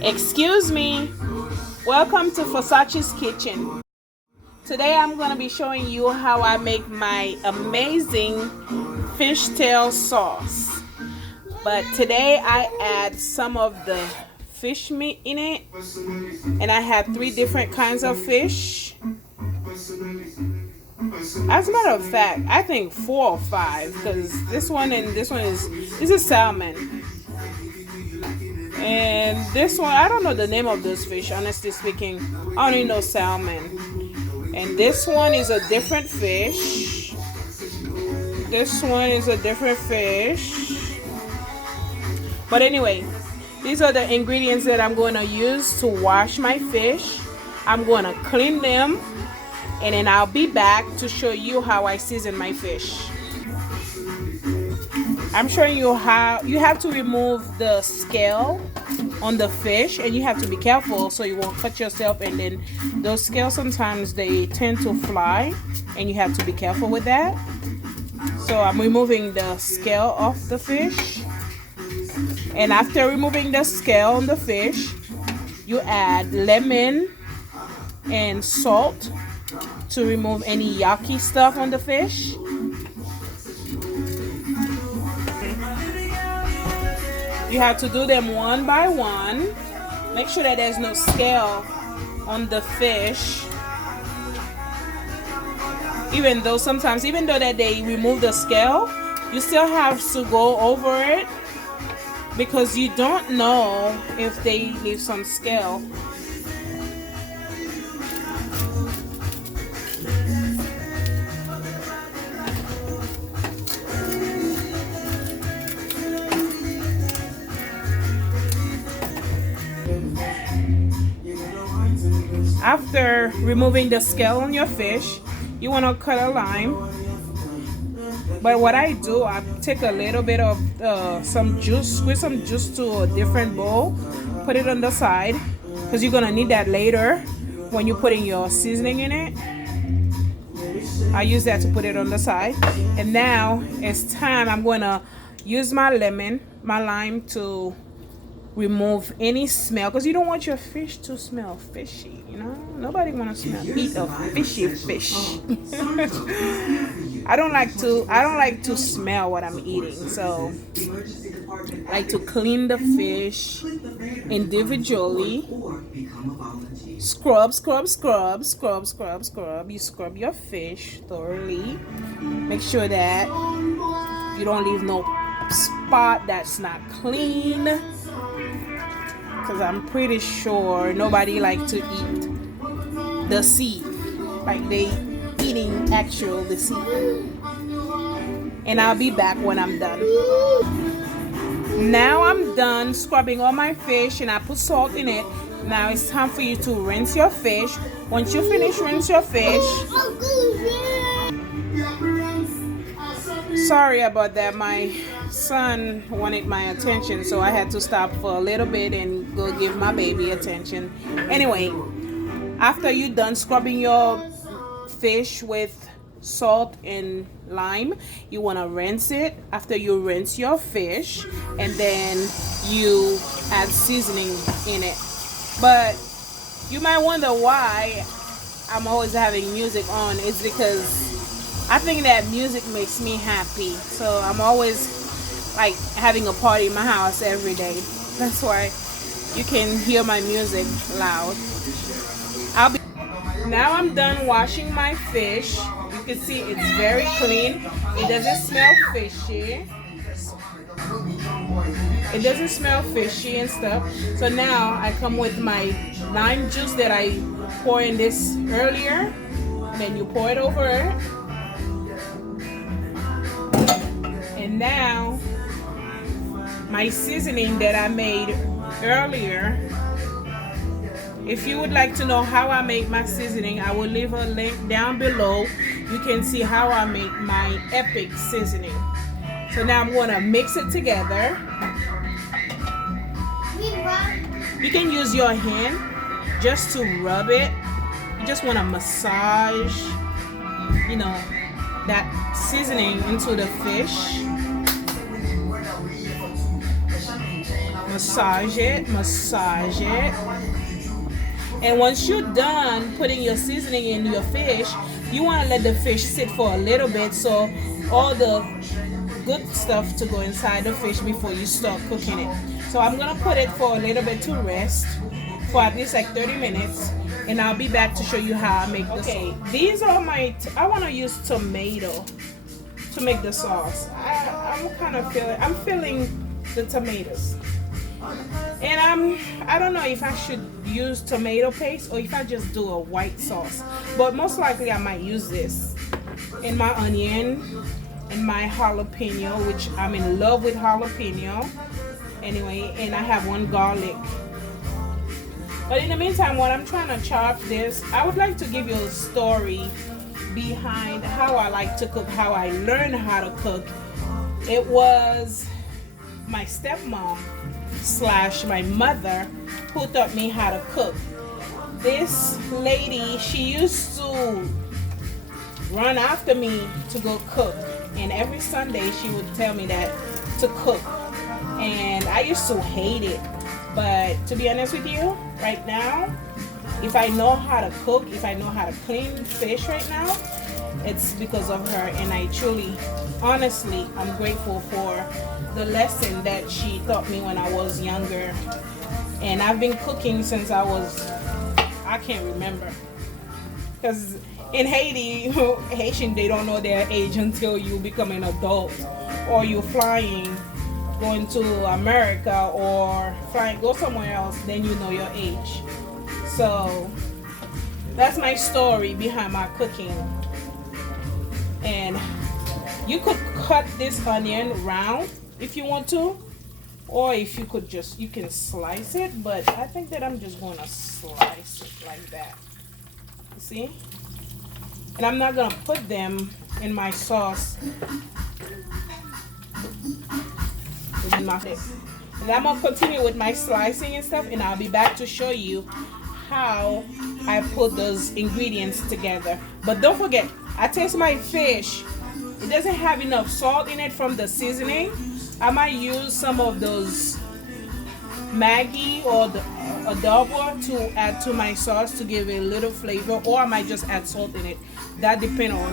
Excuse me. Welcome to FLOSACHE'S kitchen. Today I'm going to be showing you how I make my amazing fishtail sauce. But today I add some of the fish meat in it, and I have 3 different kinds of fish. As a matter of fact, I think 4 or 5, because this one is salmon. And this one, I don't know the name of those fish, honestly speaking. I only know salmon. And this one is a different fish. This one is a different fish. But anyway, these are the ingredients that I'm going to use to wash my fish. I'm going to clean them, and then I'll be back to show you how I season my fish. I'm showing you how you have to remove the scale on the fish, and you have to be careful so you won't cut yourself, and then those scales sometimes they tend to fly, and you have to be careful with that. So I'm removing the scale off the fish, and after removing the scale on the fish, you add lemon and salt to remove any yucky stuff on the fish. You have to do them one by one. Make sure that there's no scale on the fish. Even though that they remove the scale, you still have to go over it, because you don't know if they leave some scale. After removing the scale on your fish, you want to cut a lime. But what I do, I take a little bit of some juice, squeeze some juice to a different bowl, put it on the side, because you're gonna need that later when you're putting your seasoning in it. I use that to put it on the side. And now it's time. I'm gonna use my lime to remove any smell, because you don't want your fish to smell fishy, you know. Nobody want to eat a fishy fish. I don't like to smell what I'm eating, so I like to clean the fish individually. Scrub. You scrub your fish thoroughly. Make sure that you don't leave no spot that's not clean, because I'm pretty sure nobody like to eat the seed, like they eating the seed. And I'll be back when I'm done. Now I'm done scrubbing all my fish, and I put salt in it. Now it's time for you to rinse your fish. Once you finish rinse your fish, sorry about that, my son wanted my attention, so I had to stop for a little bit and go give my baby attention. Anyway, after you're done scrubbing your fish with salt and lime, you want to rinse it. After you rinse your fish, and then you add seasoning in it. But you might wonder why I'm always having music on. It's because I think that music makes me happy, so I'm always like having a party in my house every day. That's why you can hear my music loud. Now I'm done washing my fish. You can see it's very clean. It doesn't smell fishy. It doesn't smell fishy and stuff. So now I come with my lime juice that I poured in this earlier. Then you pour it over it. And now my seasoning that I made earlier. If you would like to know how I make my seasoning, I will leave a link down below. You can see how I make my epic seasoning. So now I'm going to mix it together. You can use your hand just to rub it. You just want to massage, you know, that seasoning into the fish. massage it, massage it. And once you're done putting your seasoning in your fish, you want to let the fish sit for a little bit so all the good stuff to go inside the fish before you start cooking it. So I'm gonna put it for a little bit to rest for at least like 30 minutes, and I'll be back to show you how I make the sauce. These are my I want to use tomato to make the sauce. I'm kind of feeling the tomatoes, and I don't know if I should use tomato paste or if I just do a white sauce, but most likely I might use this in my onion and my jalapeno, which I'm in love with jalapeno anyway, and I have one garlic. But in the meantime, while I'm trying to chop this, I would like to give you a story behind how I like to cook, how I learned how to cook. It was my stepmom / my mother who taught me how to cook. This lady, she used to run after me to go cook, and every Sunday she would tell me that to cook, and I used to hate it. But to be honest with you, right now, if I know how to cook, if I know how to clean fish right now, it's because of her. And I truly, honestly, I'm grateful for the lesson that she taught me when I was younger. And I've been cooking since I can't remember. Because in Haiti, Haitian, they don't know their age until you become an adult or you're flying, going to America or go somewhere else, then you know your age. So that's my story behind my cooking. And you could cut this onion round if you want to, or if you could you can slice it, but I think that I'm just going to slice it like that. You see? And I'm not going to put them in my sauce. And I'm going to continue with my slicing and stuff, and I'll be back to show you how I put those ingredients together. But don't forget, I taste my fish. It doesn't have enough salt in it from the seasoning. I might use some of those Maggi or the adobo to add to my sauce to give it a little flavor, or I might just add salt in it. That depends on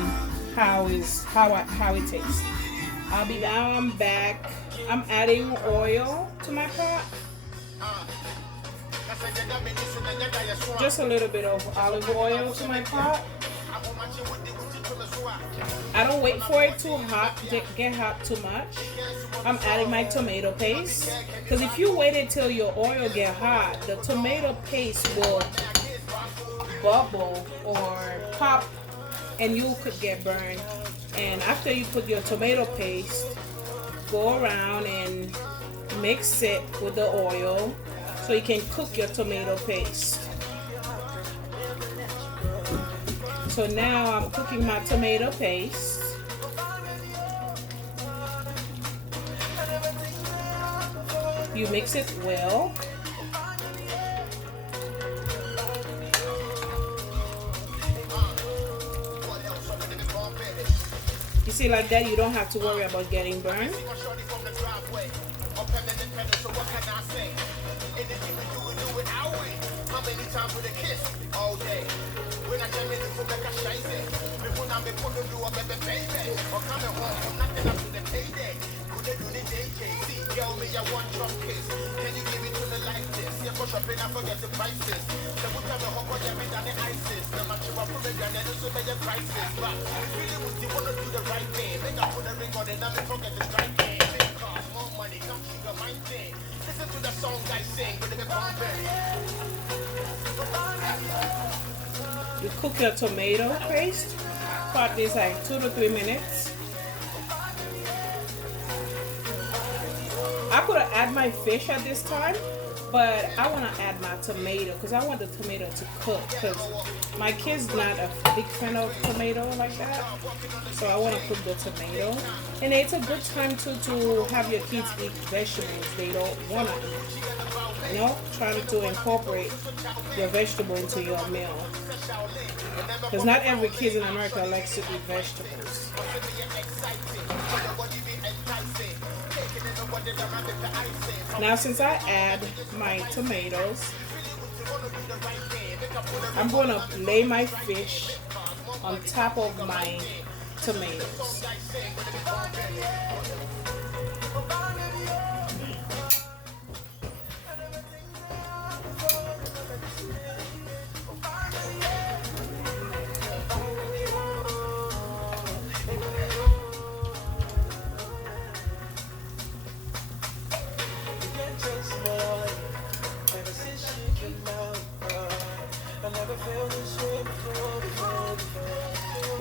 how it tastes. I'm back. I'm adding oil to my pot. Just a little bit of olive oil to my pot. I don't wait for it too hot to get hot too much. I'm adding my tomato paste, because if you wait until your oil get hot, the tomato paste will bubble or pop and you could get burned. And after you put your tomato paste, go around and mix it with the oil so you can cook your tomato paste. So now I'm cooking my tomato paste. You mix it well. You see, like that, you don't have to worry about getting burned. You cook your tomato paste for at least like 2 to 3 minutes. I could have added my fish at this time, but I want to add my tomato because I want the tomato to cook, because my kid's not a big fan of tomato like that. So I want to cook the tomato. And it's a good time to have your kids eat vegetables they don't want to eat. You know, trying to incorporate your vegetable into your meal. Because not every kid in America likes to eat vegetables. Now since I add my tomatoes, I'm going to lay my fish on top of my tomatoes.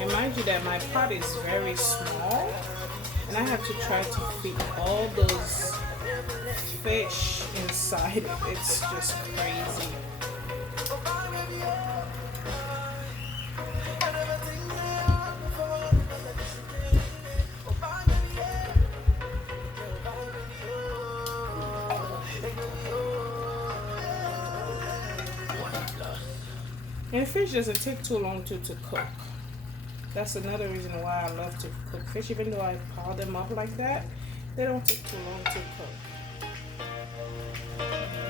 And mind you that my pot is very small, and I have to try to fit all those fish inside it. It's just crazy. And fish doesn't take too long to cook. That's another reason why I love to cook fish. Even though I pile them up like that, they don't take too long to cook.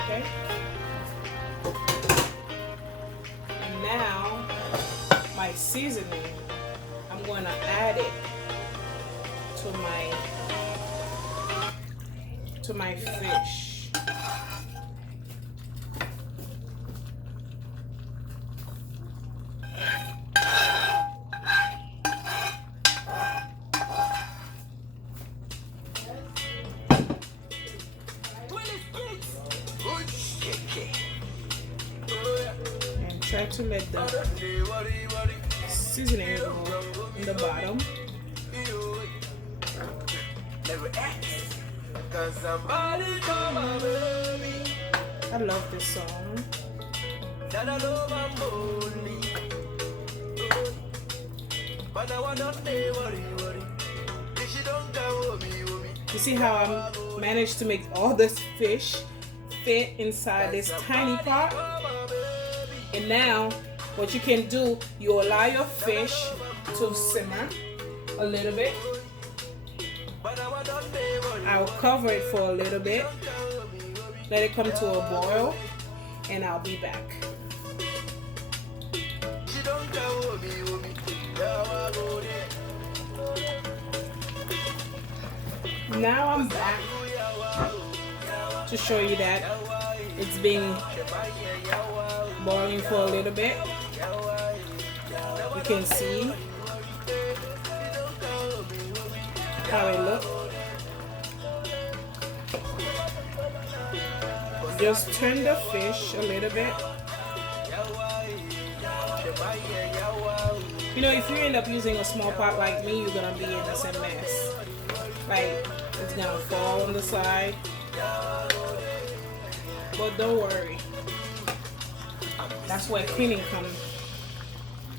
Okay? And now, my seasoning, I'm going to add it to my fish. And try to let the seasoning go in the bottom. I love this song. You see how I managed to make all this fish fit inside this tiny pot? And now what you can do, you allow your fish to simmer a little bit. I'll cover it for a little bit, let it come to a boil, and I'll be back. Now I'm back to show you that it's been boiling for a little bit. You can see how it looks. Just turn the fish a little bit. You know, if you end up using a small pot like me, you're gonna be in the same mess. Like, it's gonna fall on the side. But don't worry. That's where cleaning comes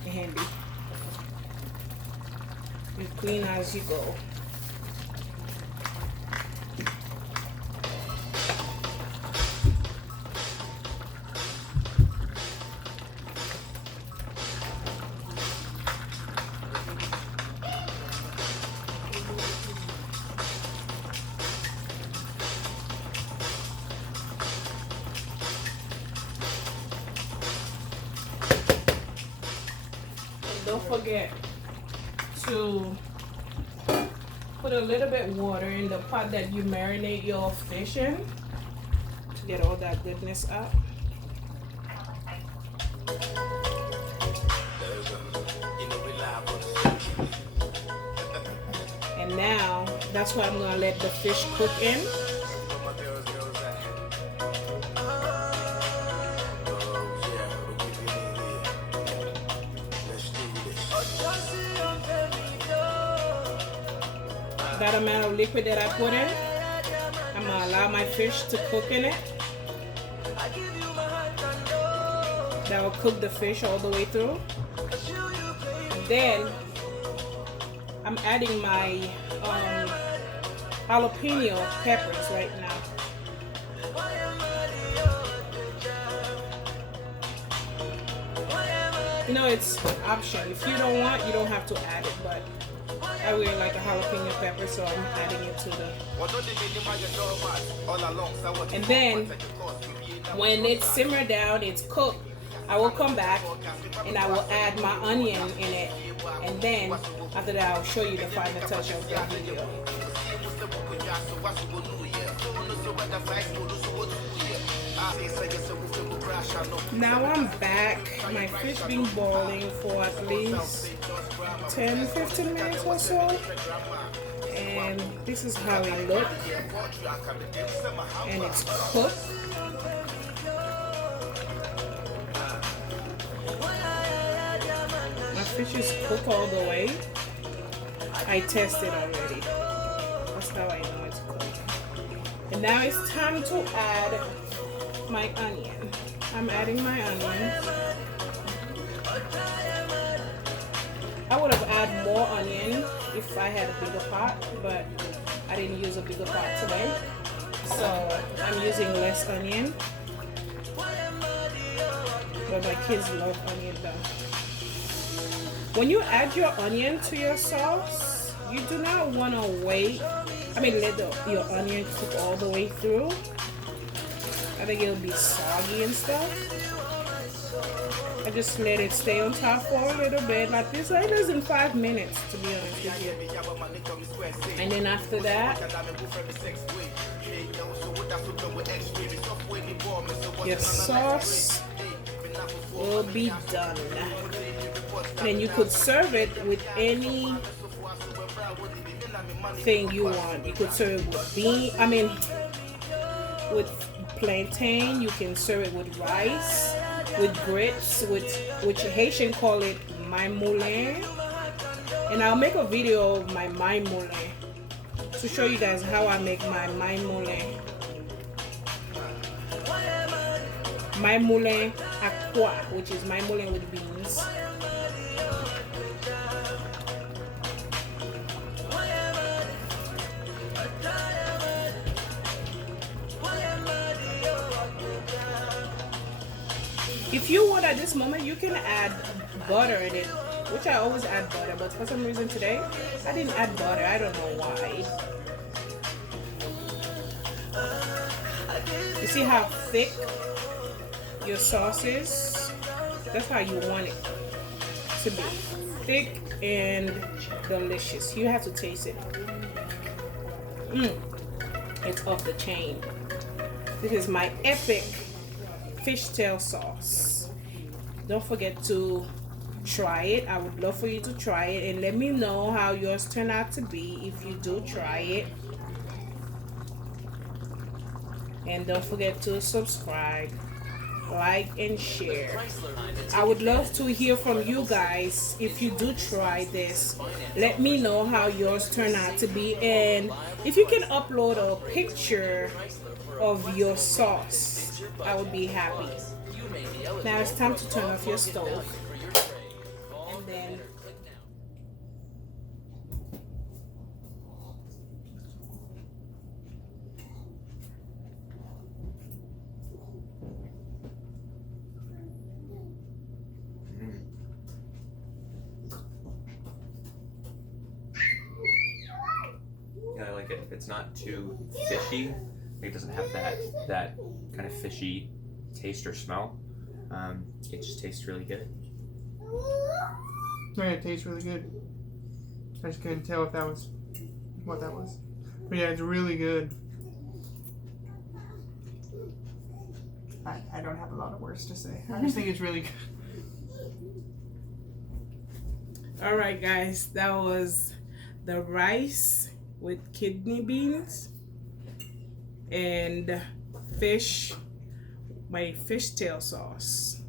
in handy. You clean as you go. Don't forget to put a little bit water in the pot that you marinate your fish in to get all that goodness out. And now that's what I'm gonna let the fish cook in. That amount of liquid that I put in, I'm gonna allow my fish to cook in it. That will cook the fish all the way through. And then I'm adding my jalapeno peppers right now. You know, it's an option. If you don't want, you don't have to add it, but I really like a jalapeno pepper, so I'm adding it to the. And then when it's simmered down, it's cooked, I will come back and I will add my onion in it. And then after that, I'll show you the final touch of the video. Now I'm back. My fish been boiling for at least 10-15 minutes or so. And this is how it looks. And it's cooked. My fish is cooked all the way. I tested already. That's how I know it's cooked. And now it's time to add my onion. I'm adding my onion. I would have added more onion if I had a bigger pot, but I didn't use a bigger pot today. So I'm using less onion. But my kids love onion though. When you add your onion to your sauce, you do not want to wait. Let your onion cook all the way through. I think it'll be soggy and stuff. I just let it stay on top for a little bit, like this, like less than 5 minutes, to be honest with you. And then after that, your sauce will be done. And you could serve it with any thing you want. You could serve it with with plantain. You can serve it with rice, with grits, which Haitian call it my moulin. And I'll make a video of my moulin to show you guys how I make my moulin. My moulin à quoi, which is my moulin with beans. If you want at this moment, you can add butter in it, which I always add butter, but for some reason today, I didn't add butter. I don't know why. You see how thick your sauce is? That's how you want it to be. Thick and delicious. You have to taste it. It's off the chain. This is my epic fishtail sauce. Don't forget to try it. I would love for you to try it and let me know how yours turned out to be if you do try it. And don't forget to subscribe, like, and share. I would love to hear from you guys if you do try this. Let me know how yours turned out to be, and if you can upload a picture of your sauce, I would be happy. Now it's time to turn off your stove. And then I like it if it's not too fishy. It doesn't have that kind of fishy taste or smell. It just tastes really good. Yeah, it tastes really good. I just couldn't tell if that was what that was. But yeah, it's really good. I don't have a lot of words to say. I just think it's really good. alright guys, that was the rice with kidney beans and my fishtail sauce.